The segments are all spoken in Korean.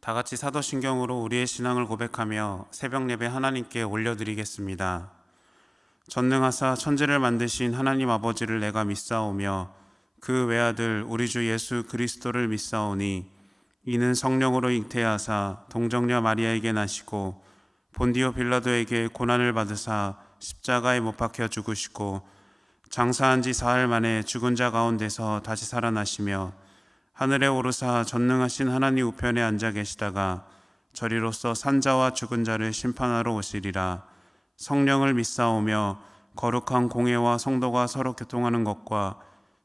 다 같이 사도신경으로 우리의 신앙을 고백하며 새벽 예배 하나님께 올려드리겠습니다. 전능하사 천지를 만드신 하나님 아버지를 내가 믿사오며 그 외아들 우리 주 예수 그리스도를 믿사오니 이는 성령으로 잉태하사 동정녀 마리아에게 나시고 본디오 빌라도에게 고난을 받으사 십자가에 못 박혀 죽으시고 장사한 지 사흘 만에 죽은 자 가운데서 다시 살아나시며 하늘에 오르사 전능하신 하나님 우편에 앉아 계시다가 저리로서 산자와 죽은 자를 심판하러 오시리라. 성령을 믿사오며 거룩한 공회와 성도가 서로 교통하는 것과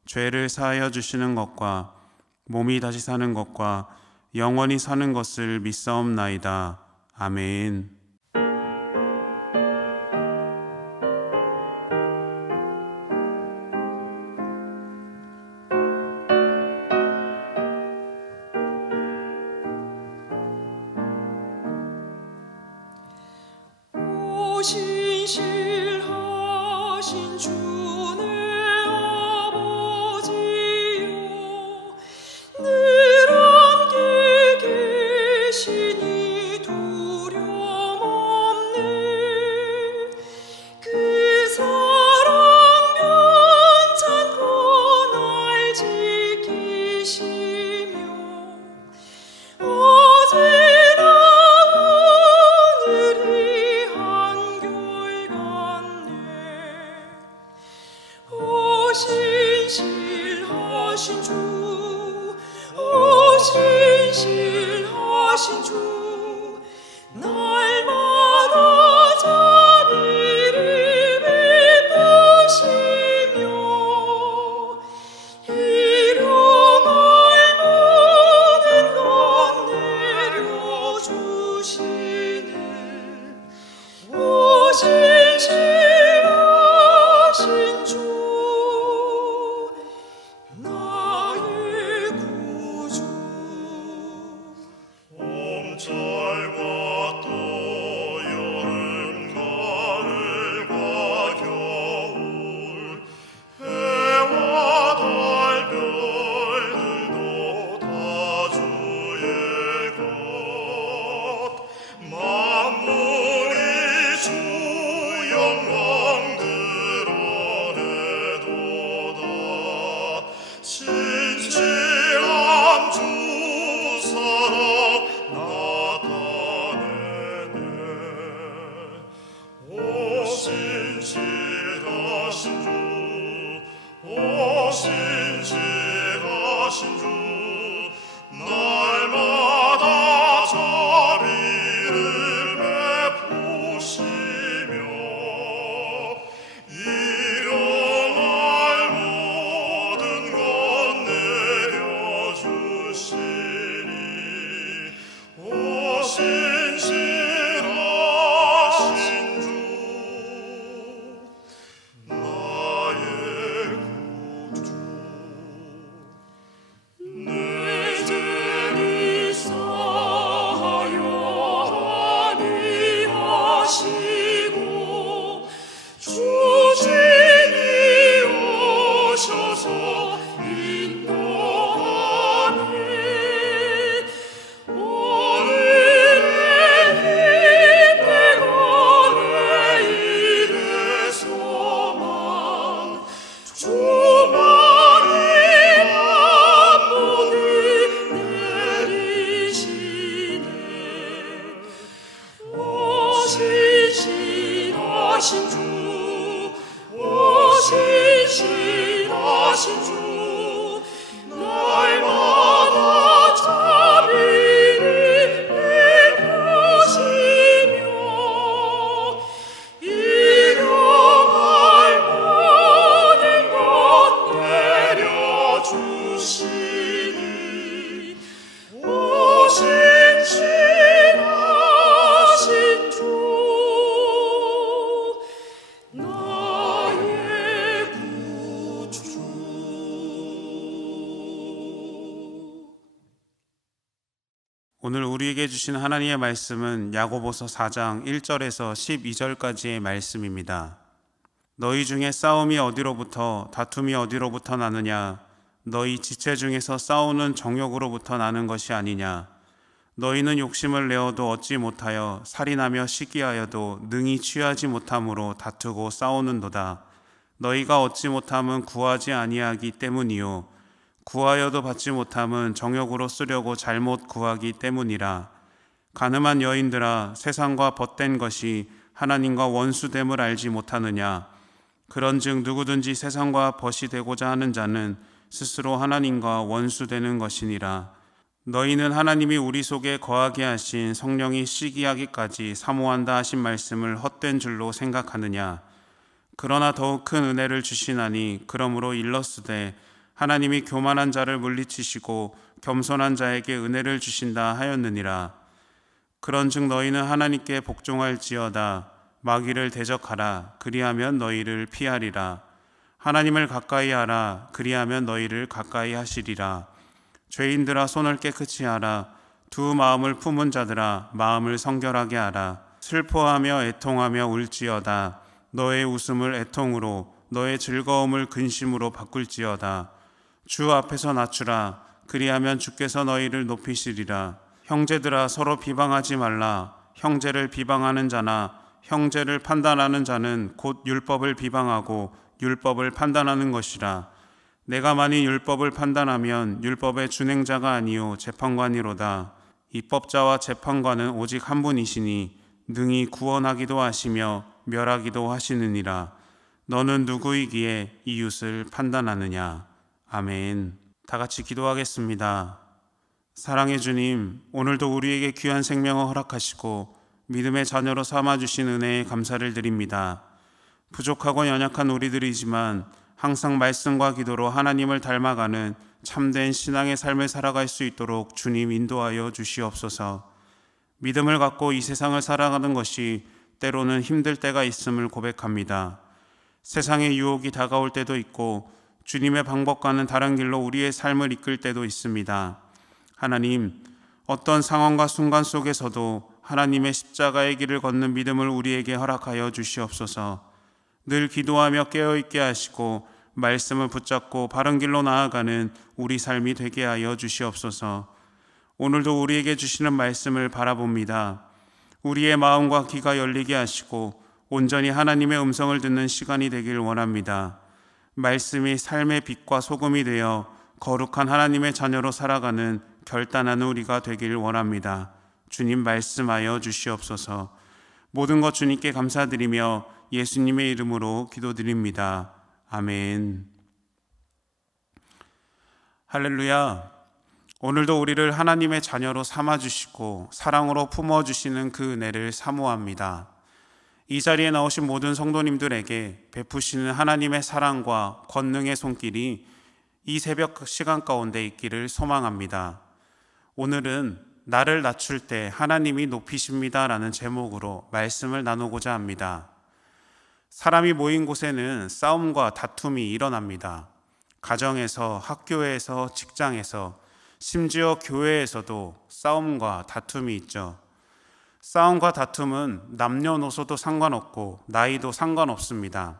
죄를 사하여 주시는 것과 몸이 다시 사는 것과 영원히 사는 것을 믿사옵나이다. 아멘. 신실하신 주 내 아버지여, 늘 함께 계시니 두려움 없네. 그 사랑 변찮고 날 지키시며 어제나 오늘이 신실하신 주, 오 신실하신 주, 날마다 자비를 베푸시며 일용할 모든 것 내려주시는 오 신실하신 주, 신실하신 주, 날마다 자비를 베푸시며 일용할 모든 것 내려주시니 오 신실하신 주, 신실하신 주, 오 신실하신 주, 날마다 자비를 베푸시며 일용할 모든 것 내려주시니 오 신실하신 주, 오늘 우리에게 주신 하나님의 말씀은 야고보서 4장 1절에서 12절까지의 말씀입니다. 너희 중에 싸움이 어디로부터 다툼이 어디로부터 나느냐? 너희 지체 중에서 싸우는 정욕으로부터 나는 것이 아니냐? 너희는 욕심을 내어도 얻지 못하여 살인하며 시기하여도 능히 취하지 못함으로 다투고 싸우는도다. 너희가 얻지 못함은 구하지 아니하기 때문이요 구하여도 받지 못함은 정욕으로 쓰려고 잘못 구하기 때문이라. 가늠한 여인들아, 세상과 벗된 것이 하나님과 원수됨을 알지 못하느냐. 그런즉 누구든지 세상과 벗이 되고자 하는 자는 스스로 하나님과 원수되는 것이니라. 너희는 하나님이 우리 속에 거하게 하신 성령이 시기하기까지 사모한다 하신 말씀을 헛된 줄로 생각하느냐. 그러나 더욱 큰 은혜를 주시나니 그러므로 일렀으되 하나님이 교만한 자를 물리치시고 겸손한 자에게 은혜를 주신다 하였느니라. 그런즉 너희는 하나님께 복종할지어다. 마귀를 대적하라. 그리하면 너희를 피하리라. 하나님을 가까이 하라. 그리하면 너희를 가까이 하시리라. 죄인들아, 손을 깨끗이 하라. 두 마음을 품은 자들아, 마음을 성결하게 하라. 슬퍼하며 애통하며 울지어다. 너의 웃음을 애통으로, 너의 즐거움을 근심으로 바꿀지어다. 주 앞에서 낮추라. 그리하면 주께서 너희를 높이시리라. 형제들아, 서로 비방하지 말라. 형제를 비방하는 자나 형제를 판단하는 자는 곧 율법을 비방하고 율법을 판단하는 것이라. 내가 만일 율법을 판단하면 율법의 준행자가 아니요 재판관이로다. 입법자와 재판관은 오직 한 분이시니 능히 구원하기도 하시며 멸하기도 하시느니라. 너는 누구이기에 이웃을 판단하느냐. 아멘. 다 같이 기도하겠습니다. 사랑의 주님, 오늘도 우리에게 귀한 생명을 허락하시고 믿음의 자녀로 삼아주신 은혜에 감사를 드립니다. 부족하고 연약한 우리들이지만 항상 말씀과 기도로 하나님을 닮아가는 참된 신앙의 삶을 살아갈 수 있도록 주님 인도하여 주시옵소서. 믿음을 갖고 이 세상을 살아가는 것이 때로는 힘들 때가 있음을 고백합니다. 세상의 유혹이 다가올 때도 있고 주님의 방법과는 다른 길로 우리의 삶을 이끌 때도 있습니다. 하나님, 어떤 상황과 순간 속에서도 하나님의 십자가의 길을 걷는 믿음을 우리에게 허락하여 주시옵소서. 늘 기도하며 깨어있게 하시고 말씀을 붙잡고 바른 길로 나아가는 우리 삶이 되게 하여 주시옵소서. 오늘도 우리에게 주시는 말씀을 바라봅니다. 우리의 마음과 귀가 열리게 하시고 온전히 하나님의 음성을 듣는 시간이 되길 원합니다. 말씀이 삶의 빛과 소금이 되어 거룩한 하나님의 자녀로 살아가는 결단하는 우리가 되길 원합니다. 주님 말씀하여 주시옵소서. 모든 것 주님께 감사드리며 예수님의 이름으로 기도드립니다. 아멘. 할렐루야. 오늘도 우리를 하나님의 자녀로 삼아주시고 사랑으로 품어주시는 그 은혜를 사모합니다. 이 자리에 나오신 모든 성도님들에게 베푸시는 하나님의 사랑과 권능의 손길이 이 새벽 시간 가운데 있기를 소망합니다. 오늘은 나를 낮출 때 하나님이 높이십니다 라는 제목으로 말씀을 나누고자 합니다. 사람이 모인 곳에는 싸움과 다툼이 일어납니다. 가정에서, 학교에서, 직장에서, 심지어 교회에서도 싸움과 다툼이 있죠. 싸움과 다툼은 남녀노소도 상관없고 나이도 상관없습니다.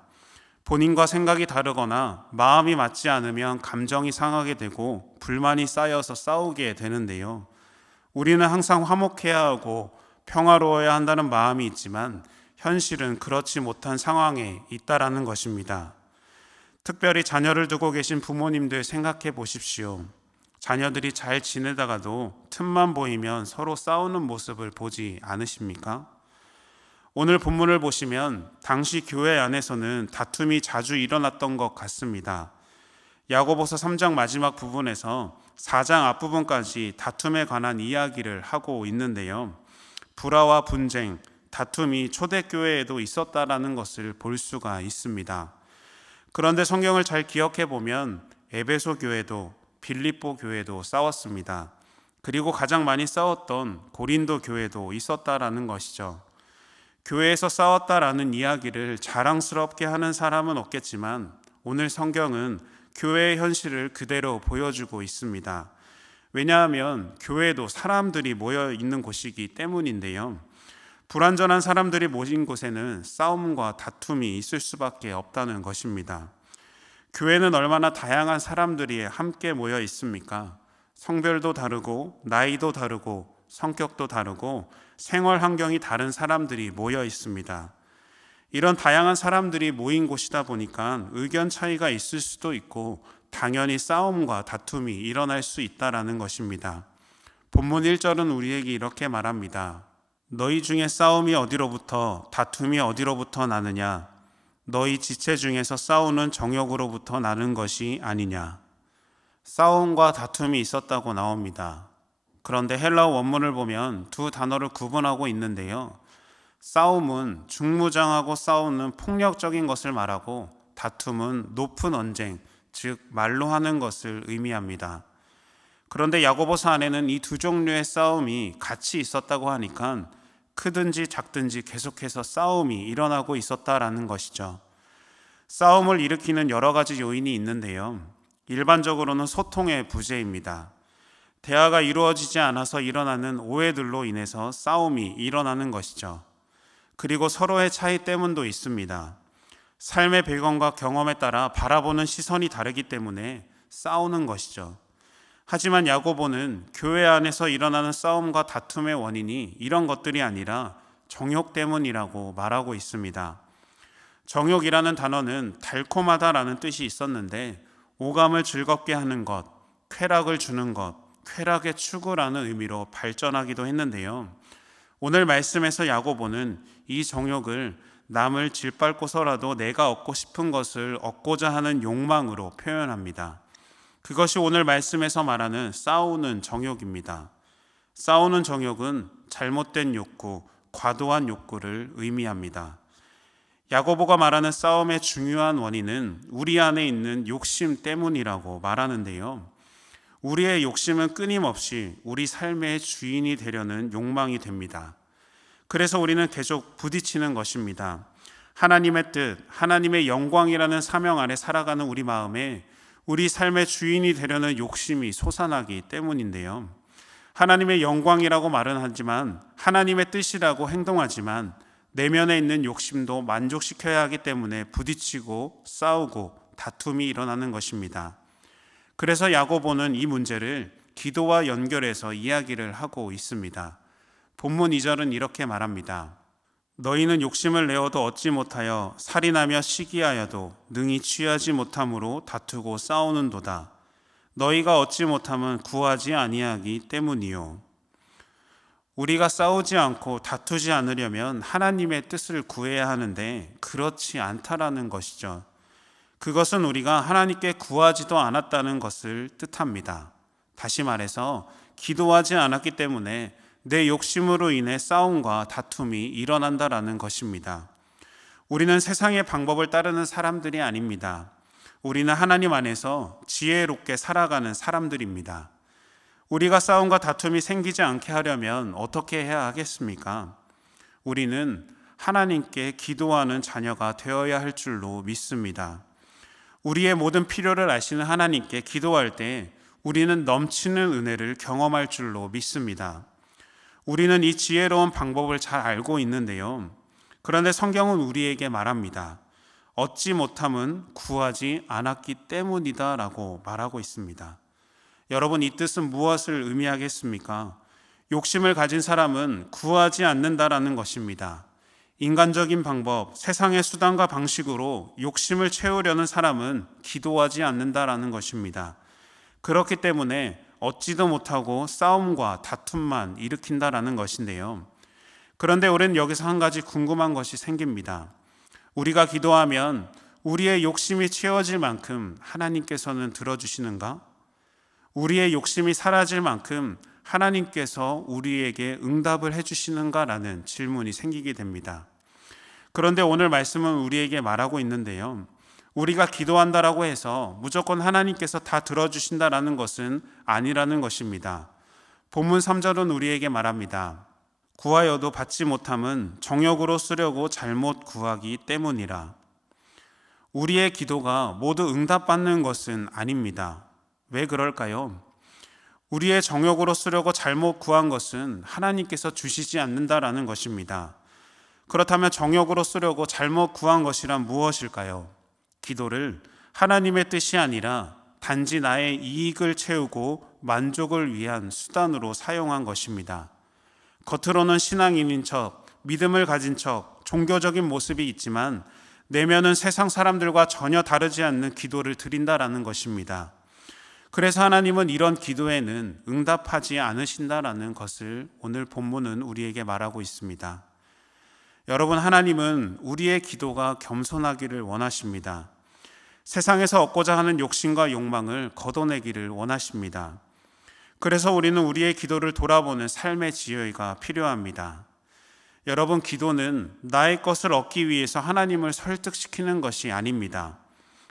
본인과 생각이 다르거나 마음이 맞지 않으면 감정이 상하게 되고 불만이 쌓여서 싸우게 되는데요. 우리는 항상 화목해야 하고 평화로워야 한다는 마음이 있지만 현실은 그렇지 못한 상황에 있다라는 것입니다. 특별히 자녀를 두고 계신 부모님들 생각해 보십시오. 자녀들이 잘 지내다가도 틈만 보이면 서로 싸우는 모습을 보지 않으십니까? 오늘 본문을 보시면 당시 교회 안에서는 다툼이 자주 일어났던 것 같습니다. 야고보서 3장 마지막 부분에서 4장 앞부분까지 다툼에 관한 이야기를 하고 있는데요. 불화와 분쟁, 다툼이 초대교회에도 있었다라는 것을 볼 수가 있습니다. 그런데 성경을 잘 기억해 보면 에베소 교회도 빌립보 교회도 싸웠습니다. 그리고 가장 많이 싸웠던 고린도 교회도 있었다라는 것이죠. 교회에서 싸웠다라는 이야기를 자랑스럽게 하는 사람은 없겠지만 오늘 성경은 교회의 현실을 그대로 보여주고 있습니다. 왜냐하면 교회도 사람들이 모여 있는 곳이기 때문인데요. 불완전한 사람들이 모인 곳에는 싸움과 다툼이 있을 수밖에 없다는 것입니다. 교회는 얼마나 다양한 사람들이 함께 모여 있습니까? 성별도 다르고 나이도 다르고 성격도 다르고 생활 환경이 다른 사람들이 모여 있습니다. 이런 다양한 사람들이 모인 곳이다 보니까 의견 차이가 있을 수도 있고 당연히 싸움과 다툼이 일어날 수 있다라는 것입니다. 본문 1절은 우리에게 이렇게 말합니다. 너희 중에 싸움이 어디로부터 다툼이 어디로부터 나느냐? 너희 지체 중에서 싸우는 정욕으로부터 나는 것이 아니냐? 싸움과 다툼이 있었다고 나옵니다. 그런데 헬라어 원문을 보면 두 단어를 구분하고 있는데요. 싸움은 중무장하고 싸우는 폭력적인 것을 말하고 다툼은 높은 언쟁, 즉 말로 하는 것을 의미합니다. 그런데 야고보서 안에는 이 두 종류의 싸움이 같이 있었다고 하니까 크든지 작든지 계속해서 싸움이 일어나고 있었다라는 것이죠. 싸움을 일으키는 여러 가지 요인이 있는데요. 일반적으로는 소통의 부재입니다. 대화가 이루어지지 않아서 일어나는 오해들로 인해서 싸움이 일어나는 것이죠. 그리고 서로의 차이 때문도 있습니다. 삶의 배경과 경험에 따라 바라보는 시선이 다르기 때문에 싸우는 것이죠. 하지만 야고보는 교회 안에서 일어나는 싸움과 다툼의 원인이 이런 것들이 아니라 정욕 때문이라고 말하고 있습니다. 정욕이라는 단어는 달콤하다라는 뜻이 있었는데 오감을 즐겁게 하는 것, 쾌락을 주는 것, 쾌락의 추구라는 의미로 발전하기도 했는데요. 오늘 말씀에서 야고보는 이 정욕을 남을 짓밟고서라도 내가 얻고 싶은 것을 얻고자 하는 욕망으로 표현합니다. 그것이 오늘 말씀에서 말하는 싸우는 정욕입니다. 싸우는 정욕은 잘못된 욕구, 과도한 욕구를 의미합니다. 야고보가 말하는 싸움의 중요한 원인은 우리 안에 있는 욕심 때문이라고 말하는데요. 우리의 욕심은 끊임없이 우리 삶의 주인이 되려는 욕망이 됩니다. 그래서 우리는 계속 부딪히는 것입니다. 하나님의 뜻, 하나님의 영광이라는 사명 아래 살아가는 우리 마음에 우리 삶의 주인이 되려는 욕심이 솟아나기 때문인데요. 하나님의 영광이라고 말은 하지만 하나님의 뜻이라고 행동하지만 내면에 있는 욕심도 만족시켜야 하기 때문에 부딪히고 싸우고 다툼이 일어나는 것입니다. 그래서 야고보는 이 문제를 기도와 연결해서 이야기를 하고 있습니다. 본문 2절은 이렇게 말합니다. 너희는 욕심을 내어도 얻지 못하여 살인하며 시기하여도 능히 취하지 못함으로 다투고 싸우는도다. 너희가 얻지 못함은 구하지 아니하기 때문이요. 우리가 싸우지 않고 다투지 않으려면 하나님의 뜻을 구해야 하는데 그렇지 않다라는 것이죠. 그것은 우리가 하나님께 구하지도 않았다는 것을 뜻합니다. 다시 말해서 기도하지 않았기 때문에 내 욕심으로 인해 싸움과 다툼이 일어난다라는 것입니다. 우리는 세상의 방법을 따르는 사람들이 아닙니다. 우리는 하나님 안에서 지혜롭게 살아가는 사람들입니다. 우리가 싸움과 다툼이 생기지 않게 하려면 어떻게 해야 하겠습니까? 우리는 하나님께 기도하는 자녀가 되어야 할 줄로 믿습니다. 우리의 모든 필요를 아시는 하나님께 기도할 때 우리는 넘치는 은혜를 경험할 줄로 믿습니다. 우리는 이 지혜로운 방법을 잘 알고 있는데요. 그런데 성경은 우리에게 말합니다. 얻지 못함은 구하지 않았기 때문이다 라고 말하고 있습니다. 여러분, 이 뜻은 무엇을 의미하겠습니까? 욕심을 가진 사람은 구하지 않는다라는 것입니다. 인간적인 방법, 세상의 수단과 방식으로 욕심을 채우려는 사람은 기도하지 않는다라는 것입니다. 그렇기 때문에 얻지도 못하고 싸움과 다툼만 일으킨다라는 것인데요. 그런데 우리는 여기서 한 가지 궁금한 것이 생깁니다. 우리가 기도하면 우리의 욕심이 채워질 만큼 하나님께서는 들어주시는가? 우리의 욕심이 사라질 만큼 하나님께서 우리에게 응답을 해주시는가라는 질문이 생기게 됩니다. 그런데 오늘 말씀은 우리에게 말하고 있는데요. 우리가 기도한다라고 해서 무조건 하나님께서 다 들어주신다라는 것은 아니라는 것입니다. 본문 3절은 우리에게 말합니다. 구하여도 받지 못함은 정욕으로 쓰려고 잘못 구하기 때문이라. 우리의 기도가 모두 응답받는 것은 아닙니다. 왜 그럴까요? 우리의 정욕으로 쓰려고 잘못 구한 것은 하나님께서 주시지 않는다라는 것입니다. 그렇다면 정욕으로 쓰려고 잘못 구한 것이란 무엇일까요? 기도를 하나님의 뜻이 아니라 단지 나의 이익을 채우고 만족을 위한 수단으로 사용한 것입니다. 겉으로는 신앙인인 척, 믿음을 가진 척, 종교적인 모습이 있지만 내면은 세상 사람들과 전혀 다르지 않는 기도를 드린다라는 것입니다. 그래서 하나님은 이런 기도에는 응답하지 않으신다라는 것을 오늘 본문은 우리에게 말하고 있습니다. 여러분, 하나님은 우리의 기도가 겸손하기를 원하십니다. 세상에서 얻고자 하는 욕심과 욕망을 걷어내기를 원하십니다. 그래서 우리는 우리의 기도를 돌아보는 삶의 지혜가 필요합니다. 여러분, 기도는 나의 것을 얻기 위해서 하나님을 설득시키는 것이 아닙니다.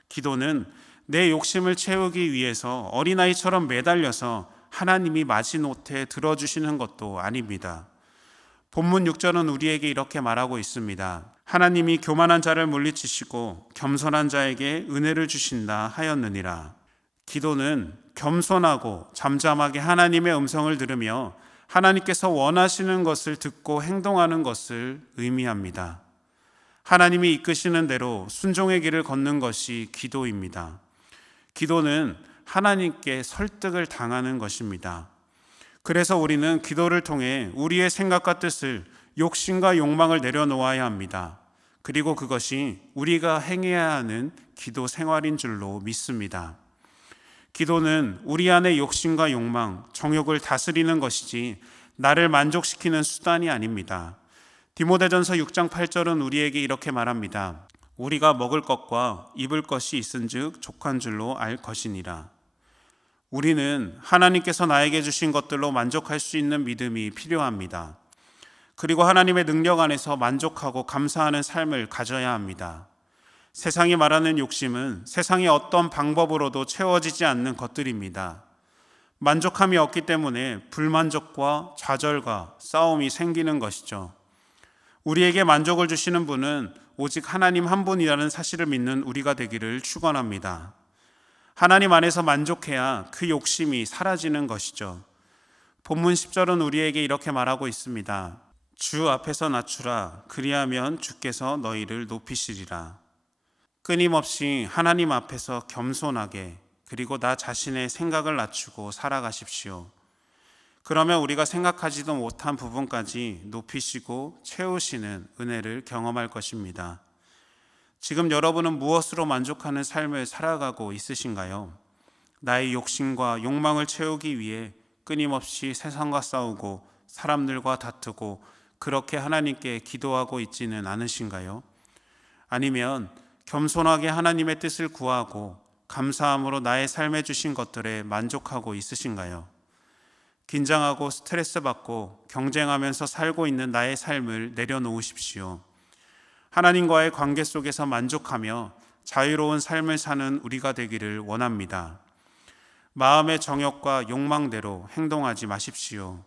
기도는 내 욕심을 채우기 위해서 어린아이처럼 매달려서 하나님이 마지못해 들어주시는 것도 아닙니다. 본문 6절은 우리에게 이렇게 말하고 있습니다. 하나님이 교만한 자를 물리치시고 겸손한 자에게 은혜를 주신다 하였느니라. 기도는 겸손하고 잠잠하게 하나님의 음성을 들으며 하나님께서 원하시는 것을 듣고 행동하는 것을 의미합니다. 하나님이 이끄시는 대로 순종의 길을 걷는 것이 기도입니다. 기도는 하나님께 설득을 당하는 것입니다. 그래서 우리는 기도를 통해 우리의 생각과 뜻을, 욕심과 욕망을 내려놓아야 합니다. 그리고 그것이 우리가 행해야 하는 기도 생활인 줄로 믿습니다. 기도는 우리 안의 욕심과 욕망, 정욕을 다스리는 것이지 나를 만족시키는 수단이 아닙니다. 디모데전서 6장 8절은 우리에게 이렇게 말합니다. 우리가 먹을 것과 입을 것이 있은즉 족한 줄로 알 것이니라. 우리는 하나님께서 나에게 주신 것들로 만족할 수 있는 믿음이 필요합니다. 그리고 하나님의 능력 안에서 만족하고 감사하는 삶을 가져야 합니다. 세상이 말하는 욕심은 세상의 어떤 방법으로도 채워지지 않는 것들입니다. 만족함이 없기 때문에 불만족과 좌절과 싸움이 생기는 것이죠. 우리에게 만족을 주시는 분은 오직 하나님 한 분이라는 사실을 믿는 우리가 되기를 축원합니다. 하나님 안에서 만족해야 그 욕심이 사라지는 것이죠. 본문 10절은 우리에게 이렇게 말하고 있습니다. 주 앞에서 낮추라. 그리하면 주께서 너희를 높이시리라. 끊임없이 하나님 앞에서 겸손하게, 그리고 나 자신의 생각을 낮추고 살아가십시오. 그러면 우리가 생각하지도 못한 부분까지 높이시고 채우시는 은혜를 경험할 것입니다. 지금 여러분은 무엇으로 만족하는 삶을 살아가고 있으신가요? 나의 욕심과 욕망을 채우기 위해 끊임없이 세상과 싸우고 사람들과 다투고 그렇게 하나님께 기도하고 있지는 않으신가요? 아니면 겸손하게 하나님의 뜻을 구하고 감사함으로 나의 삶에 주신 것들에 만족하고 있으신가요? 긴장하고 스트레스 받고 경쟁하면서 살고 있는 나의 삶을 내려놓으십시오. 하나님과의 관계 속에서 만족하며 자유로운 삶을 사는 우리가 되기를 원합니다. 마음의 정욕과 욕망대로 행동하지 마십시오.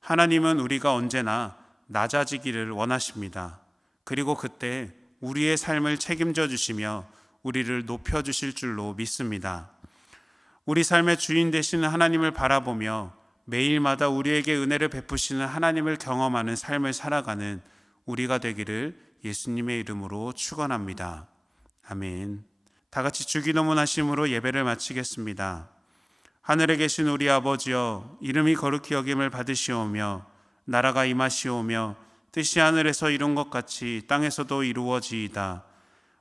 하나님은 우리가 언제나 낮아지기를 원하십니다. 그리고 그때 우리의 삶을 책임져 주시며 우리를 높여 주실 줄로 믿습니다. 우리 삶의 주인 되시는 하나님을 바라보며 매일마다 우리에게 은혜를 베푸시는 하나님을 경험하는 삶을 살아가는 우리가 되기를 예수님의 이름으로 축원합니다. 아멘. 다 같이 주기도문 하심으로 예배를 마치겠습니다. 하늘에 계신 우리 아버지여, 이름이 거룩히 여김을 받으시오며 나라가 임하시오며 뜻이 하늘에서 이룬 것 같이 땅에서도 이루어지이다.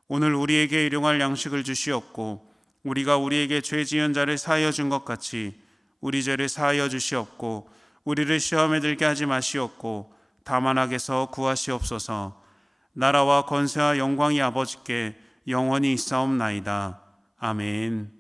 오늘 우리에게 일용할 양식을 주시옵고 우리가 우리에게 죄 지은 자를 사하여 준 것 같이 우리 죄를 사하여 주시옵고 우리를 시험에 들게 하지 마시옵고 다만 악에서 구하시옵소서. 나라와 권세와 영광이 아버지께 영원히 있사옵나이다. 아멘.